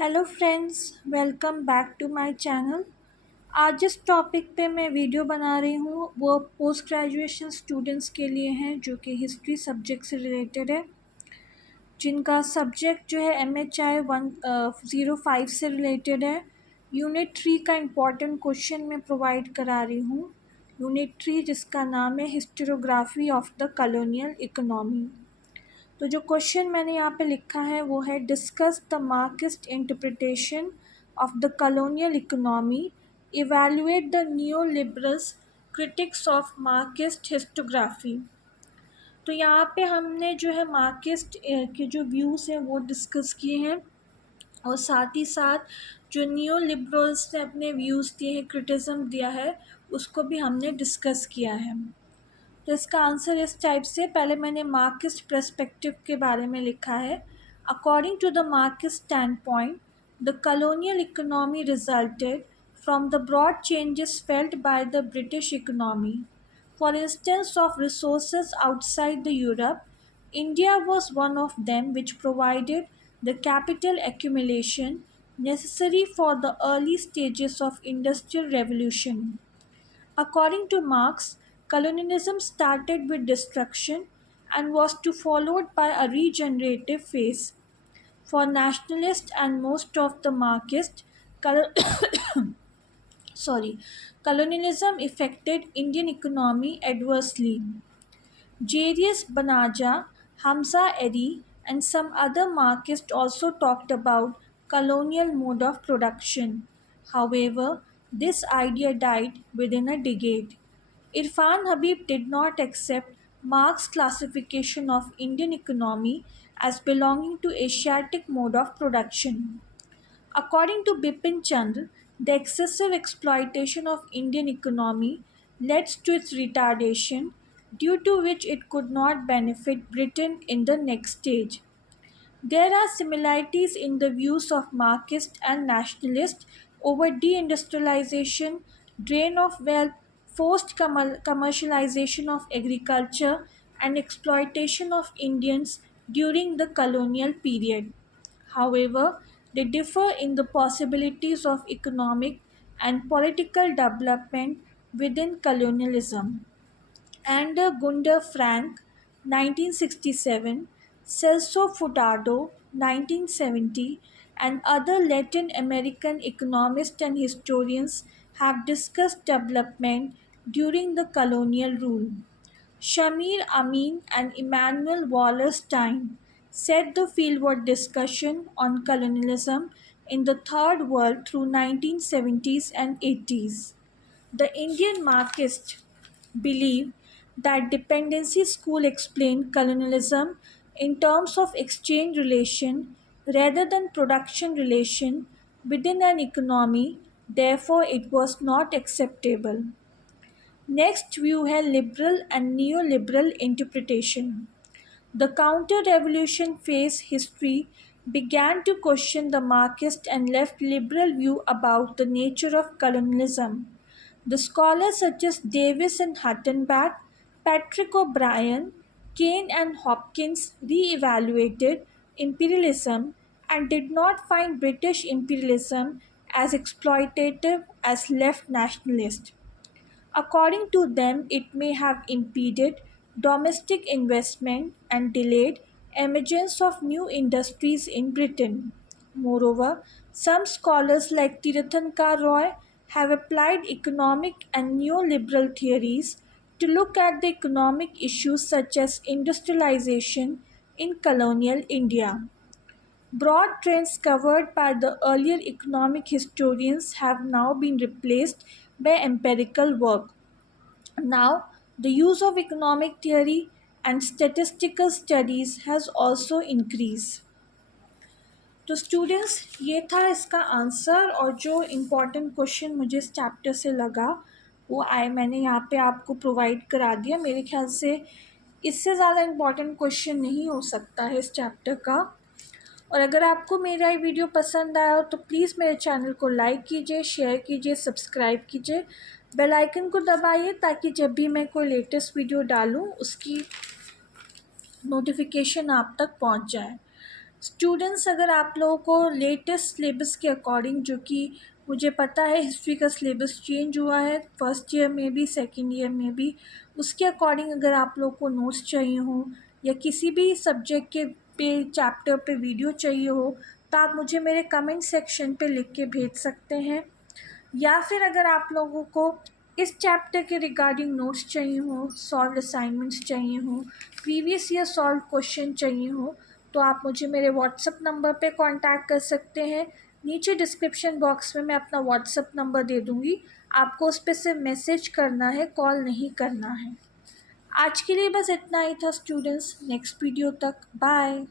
Hello friends, welcome back to my channel. आज जिस topic पे मैं वीडियो बना रही हूँ वो पोस्ट ग्रेजुएशन स्टूडेंट्स के लिए हैं जो कि हिस्ट्री सब्जेक्ट से रिलेटेड है, जिनका सब्जेक्ट जो है MHI 105 से रिलेटेड है। यूनिट 3 का इम्पॉर्टेंट क्वेश्चन मैं प्रोवाइड करा रही हूँ। यूनिट 3 जिसका नाम है historiography of the colonial economy. तो जो क्वेश्चन मैंने यहाँ पे लिखा है वो है discuss the Marxist interpretation of the colonial economy, evaluate the new liberals critics of Marxist historiography. तो यहाँ पे हमने जो है मार्क्सिस्ट के जो व्यूज़ हैं वो डिस्कस किए हैं और साथ ही साथ जो न्यू लिबरल्स ने अपने व्यूज़ दिए हैं, क्रिटिज़म दिया है, उसको भी हमने डिस्कस किया है। तो इसका आंसर इस टाइप से, पहले मैंने मार्क्सिस्ट पर्सपेक्टिव के बारे में लिखा है। According to the Marxist standpoint, the colonial economy resulted from the broad changes felt by the British economy. For instance of resources outside the Europe, India was one of them which provided the capital accumulation necessary for the early stages of industrial revolution. According to Marx, colonialism started with destruction and was to followed by a regenerative phase. For nationalists and most of the Marxists, col- colonialism affected Indian economy adversely. Jarius Banaja, Hamza Eddy, and some other Marxists also talked about colonial mode of production. However, this idea died within a decade. Irfan Habib did not accept Marx's classification of Indian economy as belonging to Asiatic mode of production. According to Bipin Chandra, the excessive exploitation of Indian economy led to its retardation, due to which it could not benefit Britain in the next stage. There are similarities in the views of Marxists and nationalists over deindustrialization, drain of wealth, forced commercialization of agriculture, and exploitation of Indians during the colonial period. However, they differ in the possibilities of economic and political development within colonialism. Under Gunder Frank, 1967, Celso Furtado, 1970, and other Latin American economists and historians have discussed development during the colonial rule. Shamir Amin and Emmanuel Wallerstein set the fieldwork discussion on colonialism in the Third World through 1970s and 80s. The Indian Marxists believe that dependency school explained colonialism in terms of exchange relation rather than production relation within an economy, therefore it was not acceptable. Next view है liberal and neoliberal interpretation. The counter-revolution phase history began to question the Marxist and left liberal view about the nature of colonialism. The scholars such as Davis and Huttenbach, Patrick O'Brien, Kane and Hopkins re-evaluated imperialism and did not find British imperialism as exploitative as left nationalist. According to them, it may have impeded domestic investment and delayed emergence of new industries in Britain. Moreover, some scholars like Tirthankar Roy have applied economic and neoliberal theories to look at the economic issues such as industrialization in colonial India. Broad trends covered by the earlier economic historians have now been replaced by empirical work. Now, the use of economic theory and statistical studies has also increased. तो students, ये था इसका answer, और जो important question मुझे इस chapter से लगा वो मैंने यहाँ पे आपको प्रोवाइड करा दिया। मेरे ख्याल से इससे ज़्यादा इम्पोर्टेंट क्वेश्चन नहीं हो सकता है इस चैप्टर का। और अगर आपको मेरा ये वीडियो पसंद आया हो तो प्लीज़ मेरे चैनल को लाइक कीजिए, शेयर कीजिए, सब्सक्राइब कीजिए, बेल आइकन को दबाइए ताकि जब भी मैं कोई लेटेस्ट वीडियो डालूँ उसकी नोटिफिकेशन आप तक पहुंच जाए। स्टूडेंट्स, अगर आप लोगों को लेटेस्ट सिलेबस के अकॉर्डिंग, जो कि मुझे पता है हिस्ट्री का सिलेबस चेंज हुआ है फर्स्ट ईयर में भी सेकंड ईयर में भी, उसके अकॉर्डिंग अगर आप लोगों को नोट्स चाहिए हो या किसी भी सब्जेक्ट के पे चैप्टर पे वीडियो चाहिए हो, तो आप मुझे मेरे कमेंट सेक्शन पे लिख के भेज सकते हैं। या फिर अगर आप लोगों को इस चैप्टर के रिगार्डिंग नोट्स चाहिए हो, सॉल्व असाइनमेंट्स चाहिए हो, प्रीवियस ईयर सॉल्व क्वेश्चन चाहिए हो, तो आप मुझे मेरे व्हाट्सअप नंबर पे कांटेक्ट कर सकते हैं। नीचे डिस्क्रिप्शन बॉक्स में मैं अपना व्हाट्सअप नंबर दे दूँगी, आपको उस पर सिर्फ मैसेज करना है, कॉल नहीं करना है। आज के लिए बस इतना ही था स्टूडेंट्स, नेक्स्ट वीडियो तक बाय।